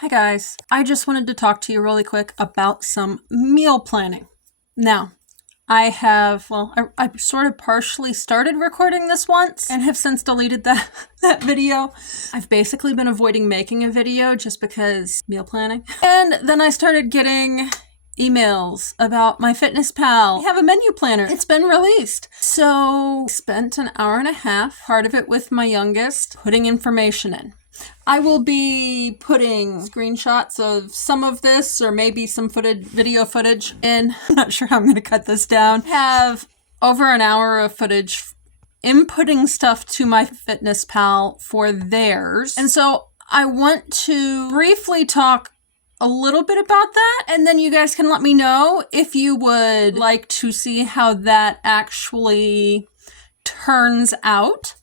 Hi guys, I just wanted to talk to you really quick about some meal planning. Now, I sort of partially started recording this once and have since deleted that video. I've basically been avoiding making a video just because meal planning. And then I started getting emails about MyFitnessPal. I have a menu planner. It's been released. So I spent an hour and a half, part of it with my youngest, putting information in. I will be putting screenshots of some of this or maybe some video footage in. I'm not sure how I'm going to cut this down. I have over an hour of footage inputting stuff to MyFitnessPal for theirs. And so I want to briefly talk a little bit about that, and then you guys can let me know if you would like to see how that actually turns out.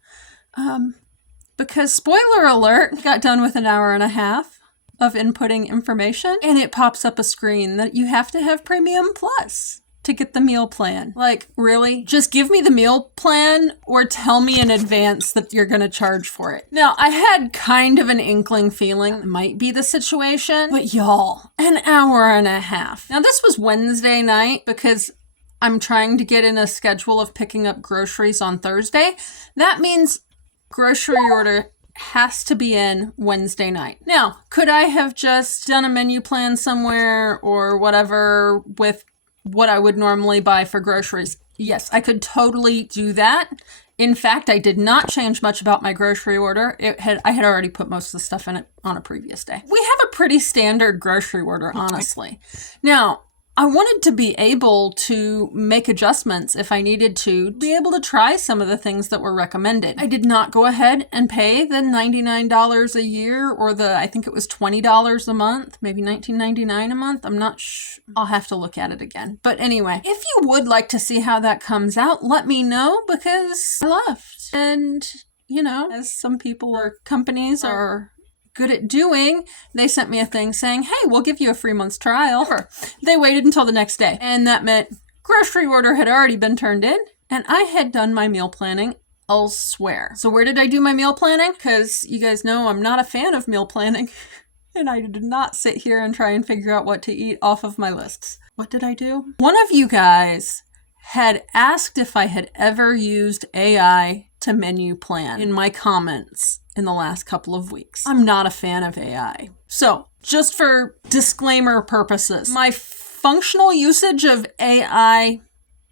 Because spoiler alert, got done with an hour and a half of inputting information, and it pops up a screen that you have to have Premium Plus to get the meal plan. Like, really? Just give me the meal plan or tell me in advance that you're going to charge for it. Now, I had kind of an inkling feeling it might be the situation, but y'all, an hour and a half. Now, this was Wednesday night because I'm trying to get in a schedule of picking up groceries on Thursday. That means grocery order has to be in Wednesday night. Now, could I have just done a menu plan somewhere or whatever with what I would normally buy for groceries? Yes, I could totally do that. In fact, I did not change much about my grocery order. I had already put most of the stuff in it on a previous day. We have a pretty standard grocery order, honestly. Now, I wanted to be able to make adjustments if I needed to be able to try some of the things that were recommended. I did not go ahead and pay the $99 a year or I think it was $20 a month, maybe $19.99 a month. I'm not sure. I'll have to look at it again. But anyway, if you would like to see how that comes out, let me know because I left. And, as some people or companies are good at doing, they sent me a thing saying, hey, we'll give you a free month's trial. They waited until the next day. And that meant grocery order had already been turned in and I had done my meal planning elsewhere. So where did I do my meal planning? Because you guys know I'm not a fan of meal planning and I did not sit here and try and figure out what to eat off of my lists. What did I do? One of you guys had asked if I had ever used AI to menu plan in my comments in the last couple of weeks. I'm not a fan of AI. So just for disclaimer purposes, my functional usage of AI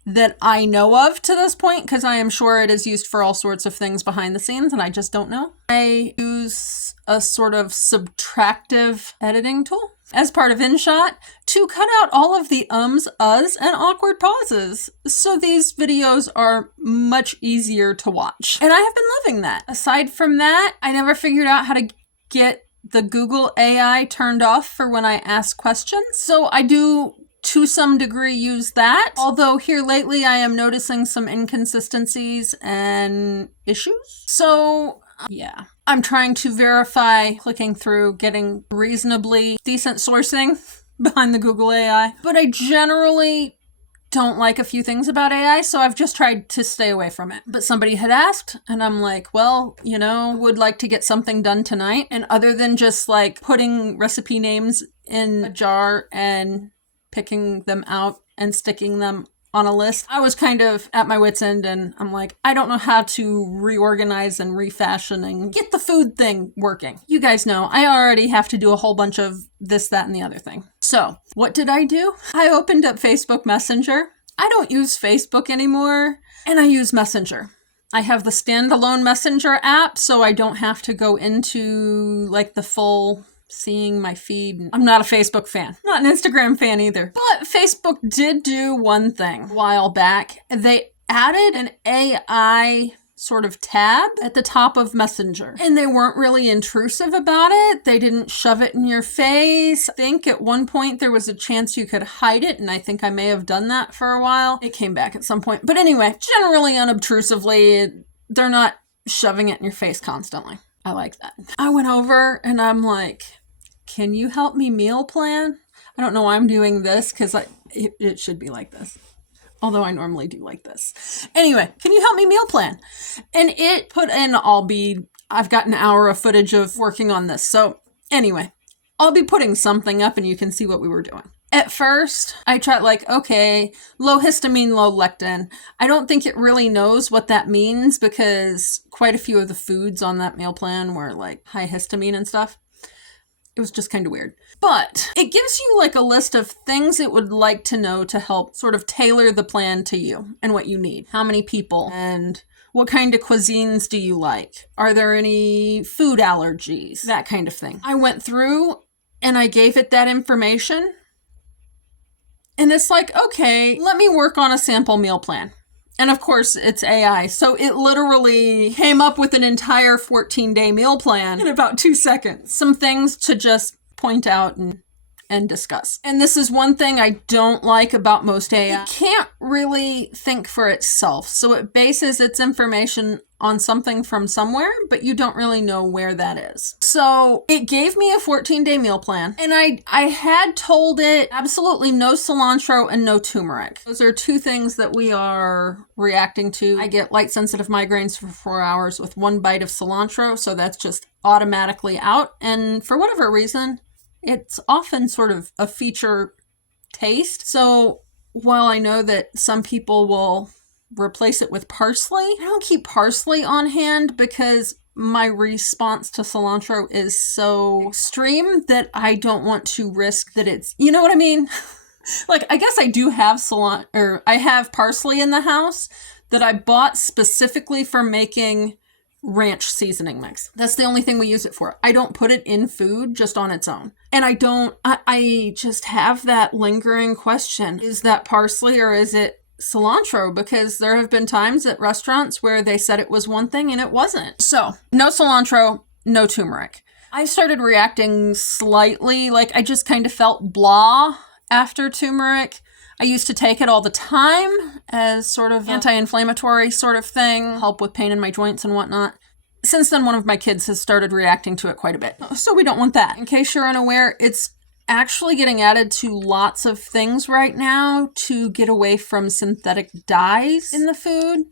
that I know of to this point, because I am sure it is used for all sorts of things behind the scenes and I just don't know. I use a sort of subtractive editing tool as part of InShot to cut out all of the ums, uhs, and awkward pauses. So these videos are much easier to watch. And I have been loving that. Aside from that, I never figured out how to get the Google AI turned off for when I ask questions. So I do to some degree use that. Although here lately I am noticing some inconsistencies and issues. So yeah, I'm trying to verify, clicking through, getting reasonably decent sourcing behind the Google AI. But I generally don't like a few things about AI, so I've just tried to stay away from it. But somebody had asked, and I'm like, well, would like to get something done tonight. And other than just like putting recipe names in a jar and picking them out and sticking them on a list, I was kind of at my wit's end and I'm like, I don't know how to reorganize and refashion and get the food thing working. You guys know I already have to do a whole bunch of this, that, and the other thing. So what did I do? I opened up Facebook Messenger. I don't use Facebook anymore and I use Messenger. I have the standalone Messenger app so I don't have to go into like the full seeing my feed. I'm not a Facebook fan, not an Instagram fan either. But Facebook did do one thing a while back. They added an AI sort of tab at the top of Messenger. And they weren't really intrusive about it. They didn't shove it in your face. I think at one point there was a chance you could hide it, and I think I may have done that for a while. It came back at some point. But anyway, generally unobtrusively, they're not shoving it in your face constantly. I like that. I went over and I'm like, can you help me meal plan? I don't know why I'm doing this because it should be like this. Although I normally do like this. Anyway, can you help me meal plan? And it put in I've got an hour of footage of working on this. So anyway, I'll be putting something up and you can see what we were doing. At first, I tried like, okay, low histamine, low lectin. I don't think it really knows what that means because quite a few of the foods on that meal plan were like high histamine and stuff. It was just kind of weird. But it gives you like a list of things it would like to know to help sort of tailor the plan to you and what you need. How many people and what kind of cuisines do you like? Are there any food allergies? That kind of thing. I went through and I gave it that information. And it's like, okay, let me work on a sample meal plan. And of course, it's AI. So it literally came up with an entire 14-day meal plan in about 2 seconds. Some things to just point out and discuss. And this is one thing I don't like about most AI. It can't really think for itself. So it bases its information on something from somewhere, but you don't really know where that is. So it gave me a 14-day meal plan, and I had told it absolutely no cilantro and no turmeric. Those are two things that we are reacting to. I get light sensitive migraines for 4 hours with 1 bite of cilantro, so that's just automatically out. And for whatever reason, it's often sort of a feature taste. So while I know that some people will replace it with parsley, I don't keep parsley on hand because my response to cilantro is so extreme that I don't want to risk that it's, you know what I mean? Like, I guess I do have I have parsley in the house that I bought specifically for making ranch seasoning mix. That's the only thing we use it for. I don't put it in food just on its own. And I just have that lingering question. Is that parsley or is it cilantro? Because there have been times at restaurants where they said it was one thing and it wasn't. So no cilantro, no turmeric. I started reacting slightly, like I just kind of felt blah after turmeric. I used to take it all the time as sort of anti-inflammatory sort of thing, help with pain in my joints and whatnot. Since then, one of my kids has started reacting to it quite a bit. So we don't want that. In case you're unaware, it's actually getting added to lots of things right now to get away from synthetic dyes in the food.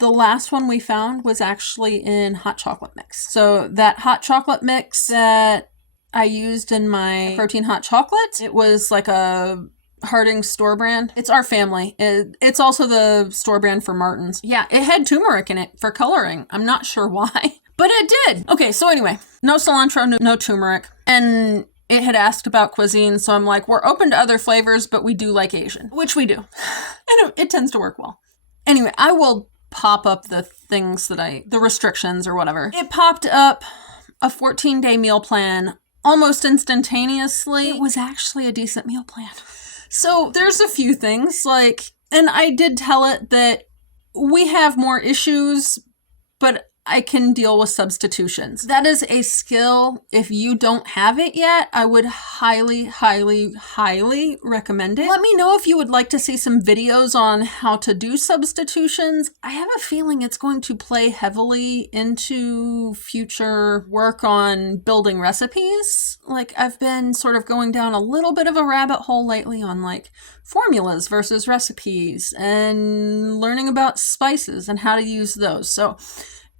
The last one we found was actually in hot chocolate mix. So that hot chocolate mix that I used in my protein hot chocolate, it was like a Harding store brand. It's our family. It's also the store brand for Martin's. Yeah, it had turmeric in it for coloring. I'm not sure why, but it did. Okay, so anyway, no cilantro, no turmeric. And it had asked about cuisine, so I'm like, we're open to other flavors, but we do like Asian, which we do. And it tends to work well. Anyway, I will pop up the things the restrictions or whatever. It popped up a 14-day meal plan almost instantaneously. It was actually a decent meal plan. So there's a few things and I did tell it that we have more issues, but I can deal with substitutions. That is a skill. If you don't have it yet, I would highly, highly, highly recommend it. Let me know if you would like to see some videos on how to do substitutions. I have a feeling it's going to play heavily into future work on building recipes. Like, I've been sort of going down a little bit of a rabbit hole lately on formulas versus recipes and learning about spices and how to use those. So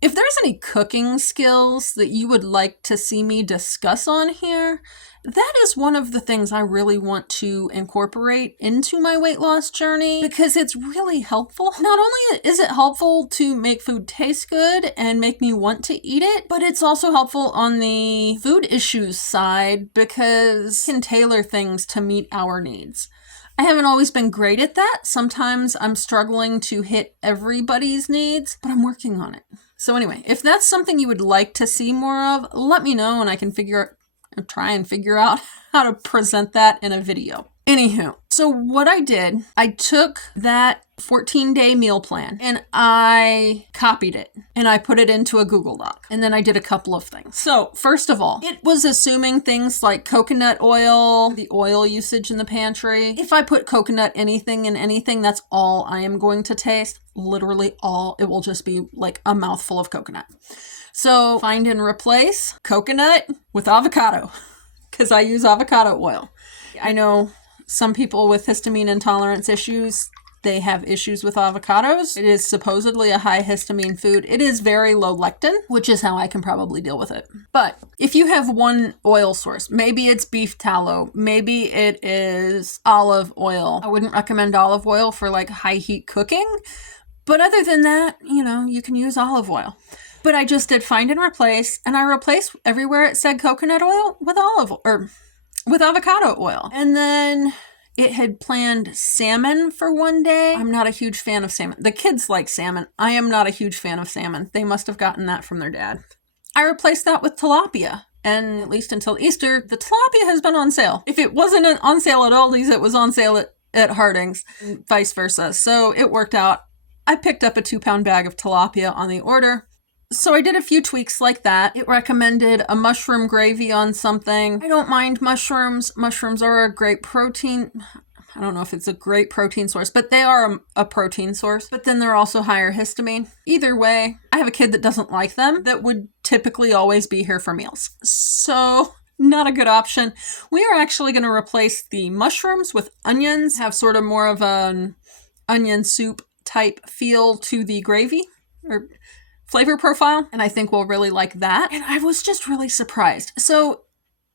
if there's any cooking skills that you would like to see me discuss on here, that is one of the things I really want to incorporate into my weight loss journey because it's really helpful. Not only is it helpful to make food taste good and make me want to eat it, but it's also helpful on the food issues side because it can tailor things to meet our needs. I haven't always been great at that. Sometimes I'm struggling to hit everybody's needs, but I'm working on it. So anyway, if that's something you would like to see more of, let me know and I can try and figure out how to present that in a video. Anywho, so what I did, I took that 14-day meal plan and I copied it and I put it into a Google Doc. And then I did a couple of things. So first of all, it was assuming things like coconut oil, the oil usage in the pantry. If I put coconut anything in anything, that's all I am going to taste. Literally all. It will just be like a mouthful of coconut. So find and replace coconut with avocado because I use avocado oil. I know some people with histamine intolerance issues, they have issues with avocados. It is supposedly a high histamine food. It is very low lectin, which is how I can probably deal with it. But if you have one oil source, maybe it's beef tallow, maybe it is olive oil. I wouldn't recommend olive oil for like high heat cooking. But other than that, you can use olive oil. But I just did find and replace, and I replaced everywhere it said coconut oil with avocado oil. And then it had planned salmon for one day. I'm not a huge fan of salmon. The kids like salmon. I am not a huge fan of salmon. They must have gotten that from their dad. I replaced that with tilapia. And at least until Easter, the tilapia has been on sale. If it wasn't on sale at Aldi's, it was on sale at Harding's, and vice versa. So it worked out. I picked up a 2-pound bag of tilapia on the order. So I did a few tweaks like that. It recommended a mushroom gravy on something. I don't mind mushrooms. Mushrooms are a great protein. I don't know if it's a great protein source, but they are a protein source. But then they're also higher histamine. Either way, I have a kid that doesn't like them that would typically always be here for meals. So not a good option. We are actually going to replace the mushrooms with onions, have sort of more of an onion soup type feel to the gravy or flavor profile, and I think we'll really like that. And I was just really surprised. So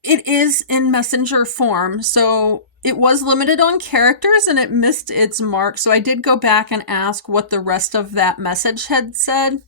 it is in messenger form, so it was limited on characters and it missed its mark. So I did go back and ask what the rest of that message had said,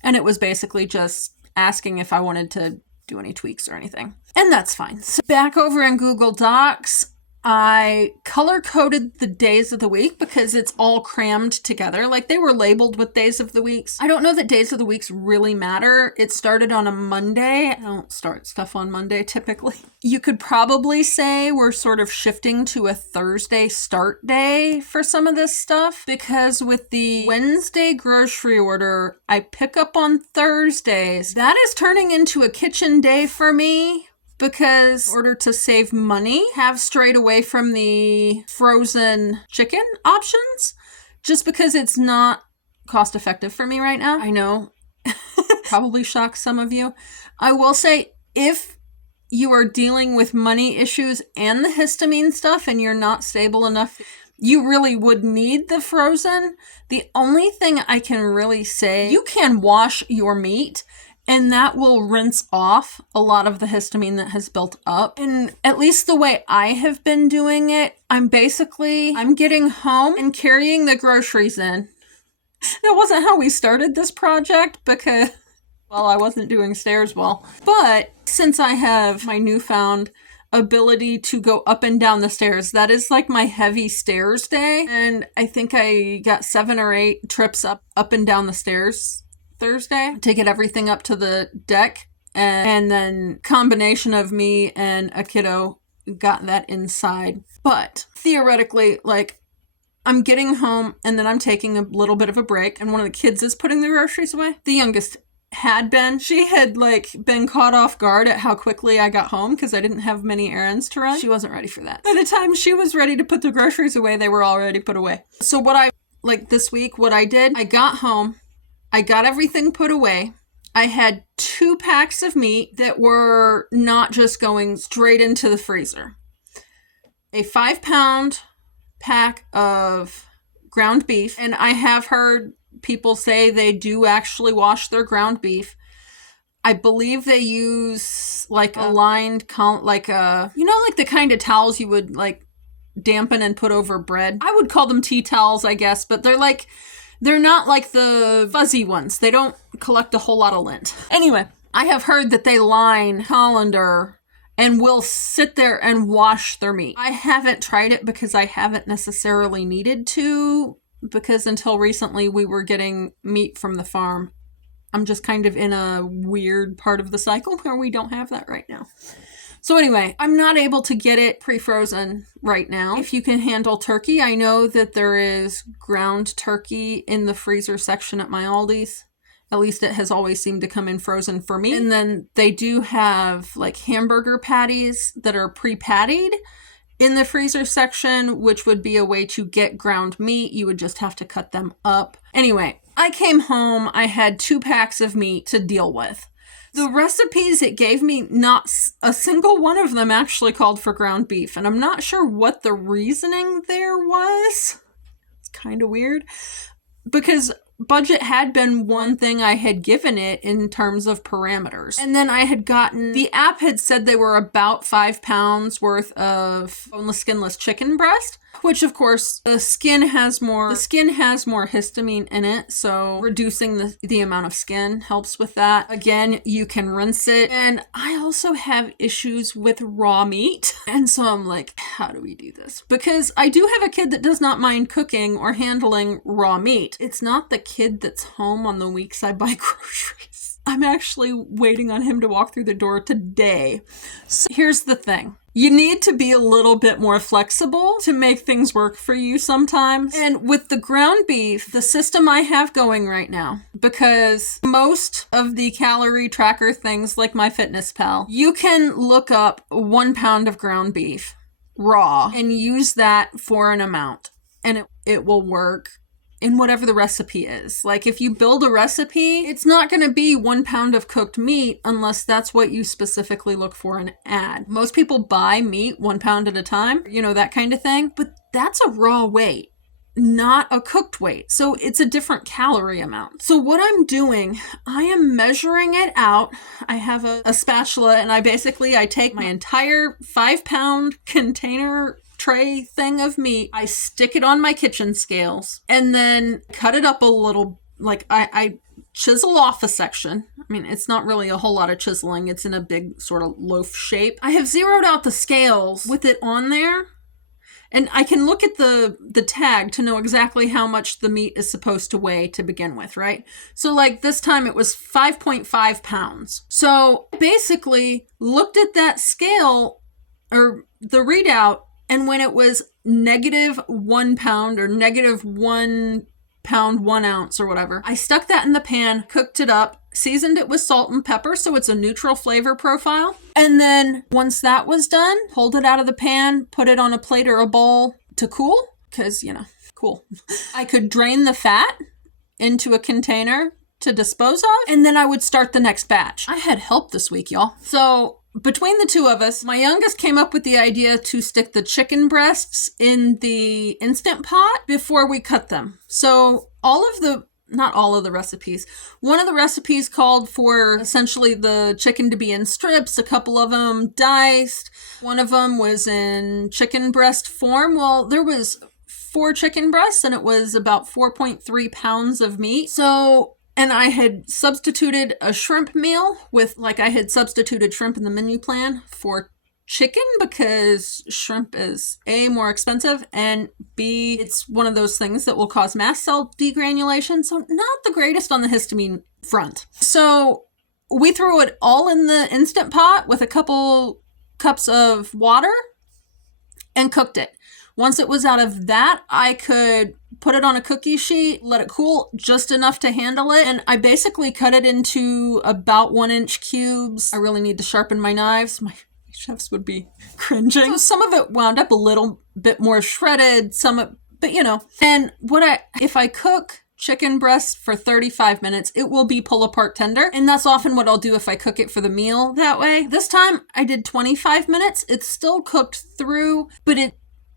and it was basically just asking if I wanted to do any tweaks or anything. And that's fine. So back over in Google Docs, I color-coded the days of the week because it's all crammed together. Like they were labeled with days of the weeks. I don't know that days of the weeks really matter. It started on a Monday. I don't start stuff on Monday typically. You could probably say we're sort of shifting to a Thursday start day for some of this stuff because with the Wednesday grocery order, I pick up on Thursdays. That is turning into a kitchen day for me. Because in order to save money, have strayed away from the frozen chicken options just because it's not cost effective for me right now. I know, probably shocks some of you. I will say if you are dealing with money issues and the histamine stuff and you're not stable enough, you really would need the frozen. The only thing I can really say, you can wash your meat and that will rinse off a lot of the histamine that has built up. And at least the way I have been doing it, I'm getting home and carrying the groceries in. That wasn't how we started this project because, well, I wasn't doing stairs well. But since I have my newfound ability to go up and down the stairs, that is like my heavy stairs day. And I think I got 7 or 8 trips up and down the stairs Thursday to get everything up to the deck, and then combination of me and a kiddo got that inside. But theoretically, like I'm getting home and then I'm taking a little bit of a break and one of the kids is putting the groceries away. The youngest she had been caught off guard at how quickly I got home because I didn't have many errands to run. She wasn't ready for that. By the time she was ready to put the groceries away, they were already put away. So this week, what I did, I got home, I got everything put away. I had 2 packs of meat that were not just going straight into the freezer. A 5-pound pack of ground beef. And I have heard people say they do actually wash their ground beef. I believe they use a lined, the kind of towels you would dampen and put over bread. I would call them tea towels, I guess, but they're not like the fuzzy ones. They don't collect a whole lot of lint. Anyway, I have heard that they line colander and will sit there and wash their meat. I haven't tried it because I haven't necessarily needed to, because until recently we were getting meat from the farm. I'm just kind of in a weird part of the cycle where we don't have that right now. So anyway, I'm not able to get it pre-frozen right now. If you can handle turkey, I know that there is ground turkey in the freezer section at my Aldi's. At least it has always seemed to come in frozen for me. And then they do have hamburger patties that are pre-pattied in the freezer section, which would be a way to get ground meat. You would just have to cut them up. Anyway, I came home, I had 2 packs of meat to deal with. The recipes it gave me, not a single one of them actually called for ground beef, and I'm not sure what the reasoning there was. It's kind of weird because budget had been one thing I had given it in terms of parameters. And then I had gotten, the app had said they were about 5 pounds worth of boneless, skinless chicken breast, which of course the skin has more histamine in it. So reducing the amount of skin helps with that. Again, you can rinse it. And I also have issues with raw meat. And so I'm like, how do we do this? Because I do have a kid that does not mind cooking or handling raw meat. It's not the kid that's home on the weeks I buy groceries. I'm actually waiting on him to walk through the door today. So here's the thing. You need to be a little bit more flexible to make things work for you sometimes. And with the ground beef, the system I have going right now, because most of the calorie tracker things like MyFitnessPal, you can look up 1 pound of ground beef raw and use that for an amount, and it will work in whatever the recipe is. Like if you build a recipe, it's not going to be 1 pound of cooked meat unless that's what you specifically look for and add. Most people buy meat 1 pound at a time, that kind of thing, but that's a raw weight, not a cooked weight. So it's a different calorie amount. So what I'm doing, I am measuring it out. I have a spatula and I take my entire 5 pound container tray thing of meat, I stick it on my kitchen scales and then cut it up a little. Like I chisel off a section. I mean, it's not really a whole lot of chiseling. It's in a big sort of loaf shape. I have zeroed out the scales with it on there, and I can look at the tag to know exactly how much the meat is supposed to weigh to begin with, right? So like this time it was 5.5 pounds. So basically looked at that scale or the readout, and when it was -1 pound or -1 pound, 1 ounce or whatever, I stuck that in the pan, cooked it up, seasoned it with salt and pepper so it's a neutral flavor profile. And then once that was done, pulled it out of the pan, put it on a plate or a bowl to cool, because, cool. I could drain the fat into a container to dispose of, and then I would start the next batch. I had help this week, y'all. So between the two of us, my youngest came up with the idea to stick the chicken breasts in the Instant Pot before we cut them. So not all of the recipes. One of the recipes called for essentially the chicken to be in strips, a couple of them diced. One of them was in chicken breast form. Well, there was 4 chicken breasts and it was about 4.3 pounds of meat. And I had substituted a shrimp meal I had substituted shrimp in the menu plan for chicken because shrimp is A, more expensive, and B, it's one of those things that will cause mast cell degranulation. So not the greatest on the histamine front. So we threw it all in the Instant Pot with a couple cups of water and cooked it. Once it was out of that, I could put it on a cookie sheet, let it cool just enough to handle it. And I basically cut it into about 1-inch cubes. I really need to sharpen my knives. My chefs would be cringing. So some of it wound up a little bit more shredded, And if I cook chicken breast for 35 minutes, it will be pull apart tender. And that's often what I'll do if I cook it for the meal that way. This time I did 25 minutes. It's still cooked through, but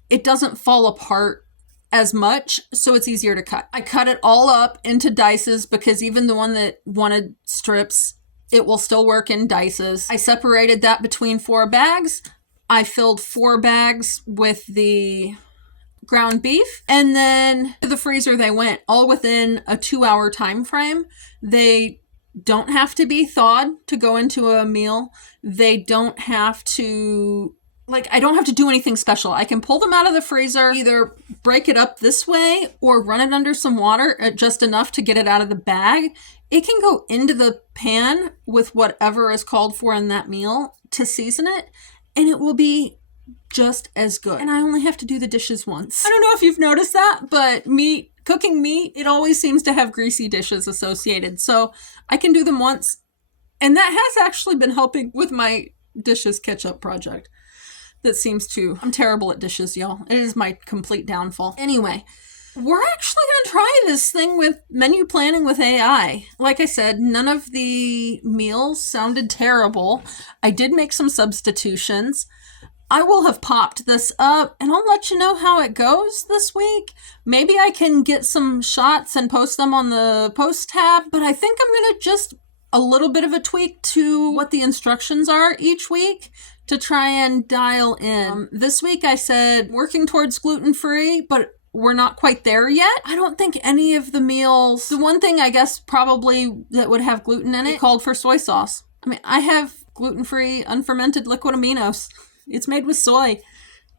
it doesn't fall apart as much, so it's easier to cut. I cut it all up into dices because even the one that wanted strips, it will still work in dices. I separated that between 4 bags. I filled 4 bags with the ground beef, and then to the freezer they went, all within a 2-hour time frame. They don't have to be thawed to go into a meal. They don't have to I don't have to do anything special. I can pull them out of the freezer, either break it up this way or run it under some water just enough to get it out of the bag. It can go into the pan with whatever is called for in that meal to season it, and it will be just as good. And I only have to do the dishes once. I don't know if you've noticed that, but cooking meat, it always seems to have greasy dishes associated. So I can do them once, and that has actually been helping with my dishes catch-up project. I'm terrible at dishes, y'all. It is my complete downfall. Anyway, we're actually going to try this thing with menu planning with AI. Like I said, none of the meals sounded terrible. I did make some substitutions. I will have popped this up and I'll let you know how it goes this week. Maybe I can get some shots and post them on the post tab, but I think I'm going to just a little bit of a tweak to what the instructions are each week to try and dial in. This week I said working towards gluten-free, but we're not quite there yet. I don't think any of the meals, the one thing I guess probably that would have gluten in it called for soy sauce. I mean, I have gluten-free unfermented liquid aminos. It's made with soy.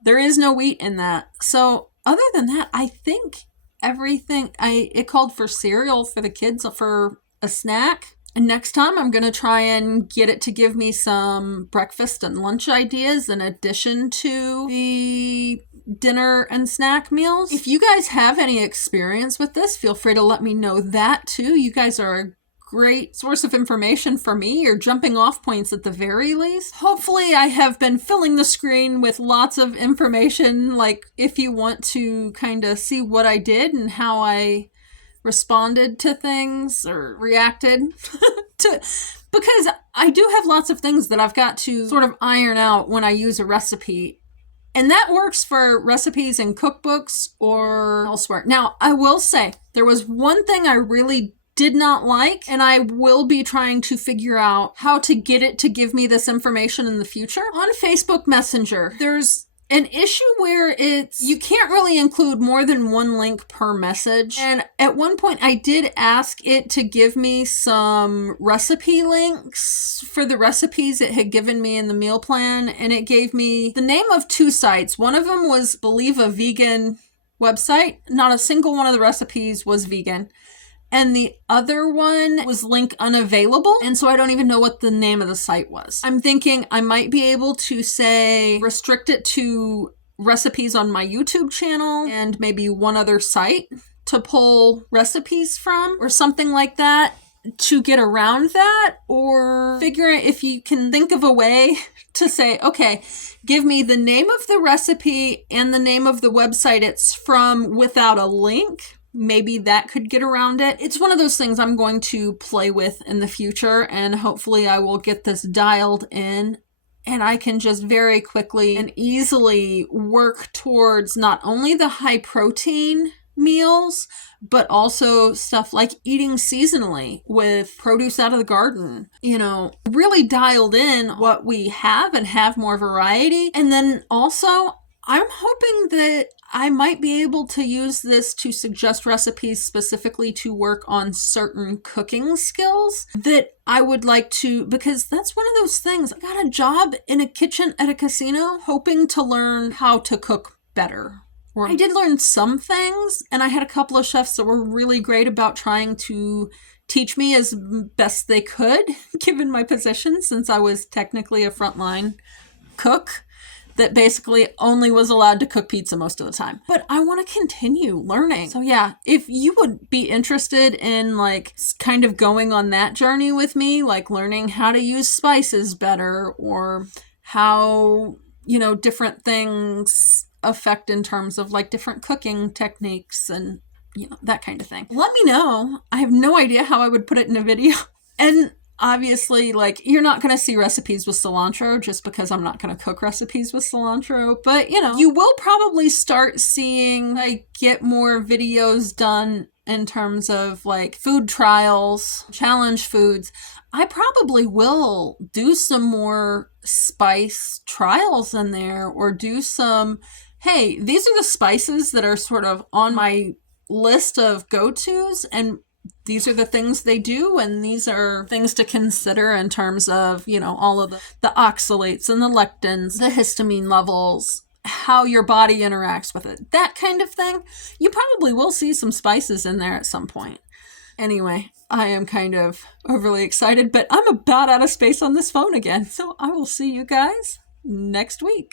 There is no wheat in that. So other than that, I think everything, it called for cereal for the kids for a snack. And next time I'm going to try and get it to give me some breakfast and lunch ideas in addition to the dinner and snack meals. If you guys have any experience with this, feel free to let me know that too. You guys are a great source of information for me, or jumping off points at the very least. Hopefully I have been filling the screen with lots of information, like if you want to kind of see what I did and how I responded to things or reacted to, because I do have lots of things that I've got to sort of iron out when I use a recipe. And that works for recipes in cookbooks or elsewhere. Now, I will say there was one thing I really did not like, and I will be trying to figure out how to get it to give me this information in the future. On Facebook Messenger, there's an issue where you can't really include more than one link per message. And at one point I did ask it to give me some recipe links for the recipes it had given me in the meal plan. And it gave me the name of 2 sites. One of them was, I believe, a vegan website. Not a single one of the recipes was vegan. And the other one was link unavailable. And so I don't even know what the name of the site was. I'm thinking I might be able to say, restrict it to recipes on my YouTube channel and maybe one other site to pull recipes from or something like that to get around that, or figure if you can think of a way to say, okay, give me the name of the recipe and the name of the website it's from without a link. Maybe that could get around it. It's one of those things I'm going to play with in the future, and hopefully I will get this dialed in and I can just very quickly and easily work towards not only the high protein meals, but also stuff like eating seasonally with produce out of the garden. You know, really dialed in what we have and have more variety. And then also, I'm hoping that I might be able to use this to suggest recipes specifically to work on certain cooking skills that I would like to, because that's one of those things. I got a job in a kitchen at a casino hoping to learn how to cook better. I did learn some things, and I had a couple of chefs that were really great about trying to teach me as best they could, given my position, since I was technically a frontline cook that basically only was allowed to cook pizza most of the time. But I want to continue learning. So yeah, if you would be interested in like kind of going on that journey with me, like learning how to use spices better, or how, you know, different things affect in terms of like different cooking techniques and, you know, that kind of thing, let me know. I have no idea how I would put it in a video. And obviously, like, you're not going to see recipes with cilantro just because I'm not going to cook recipes with cilantro. But, you know, you will probably start seeing, like, get more videos done in terms of, like, food trials, challenge foods. I probably will do some more spice trials in there, or do some, hey, these are the spices that are sort of on my list of go-tos, and these are the things they do, and these are things to consider in terms of, you know, all of the oxalates and the lectins, the histamine levels, how your body interacts with it, that kind of thing. You probably will see some spices in there at some point. Anyway, I am kind of overly excited, but I'm about out of space on this phone again. So I will see you guys next week.